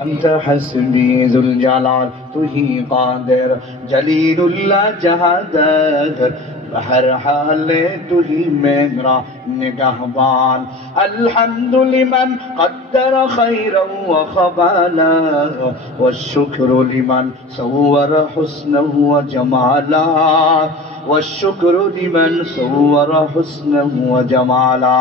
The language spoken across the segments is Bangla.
أنت حسبي ذو الجلال تو ہی قادر جلیل اللہ جہادت بہر حال تو ہی میرا نگہبان الحمد لمن قدر خيرا وخبالا والشكر لمن صور حسنا وجمالا والشكر لمن صور حسنا وجمالا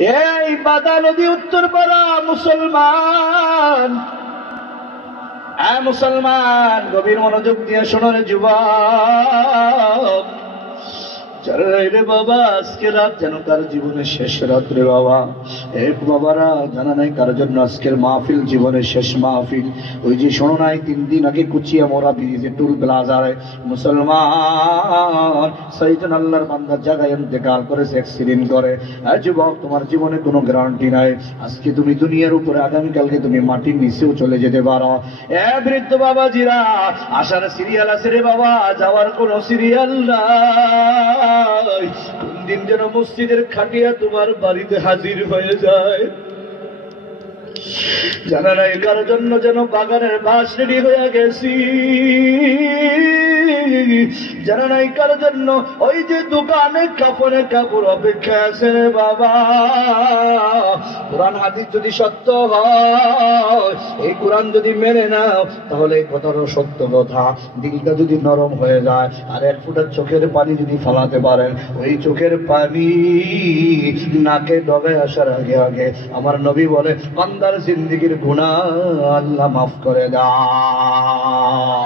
এই বাদা নদী উত্তরপাড়া মুসলমান মুসলমান গভীর মনোযোগ দিয়ে শোনো রে যুবক রে বাবা আজকে রাত যেন তার জীবনের শেষ রাত রে বাবা এক বাবারা জানা নাই কার জন্য আজকের মাহফিল জীবনের শেষ মাহফিল ওই যে শোনো নাই 3 দিন আগে কুচিয়া মোরা ব্রিজে টুল প্লাজায় মুসলমান সাইয়েদ আল্লাহর বান্দা জায়গায় ইন্তেকাল করেছে অ্যাক্সিডেন্ট করে যুবক তোমার জীবনে কোনো গ্যারান্টি নাই আজকে তুমি দুনিয়ার উপরে আগামী কালকে তুমি মাটির নিচেও চলে যেতে পারো বৃদ্ধ বাবাজিরা আসার সিরিয়াল আছে রে বাবা যাওয়ার কোনো সিরিয়াল নাই কোন দিন যেন মসজিদের খাটিয়া তোমার বাড়িতে হাজির হয়ে যায় জানা নাই কার জন্য যেন বাগানের বাস রেডি হয়ে গেছি জানা নাই কার জন্য ওই যে দোকানে কাপড়ে কাপড় অপেক্ষা আছে রে বাবা কোরআন হাদিস যদি সত্য হয় এই কোরআন যদি মেনে নাও তাহলে এই কথাটা সত্য কথা দিলটা যদি নরম হয়ে যায় আর এক ফোঁটা চোখের পানি যদি ফেলাতে পারেন ওই চোখের পানি নাকে ডবে আসার আগে আগে আমার নবী বলে বান্দার জিন্দেগীর গুনাহ আল্লাহ মাফ করে দাও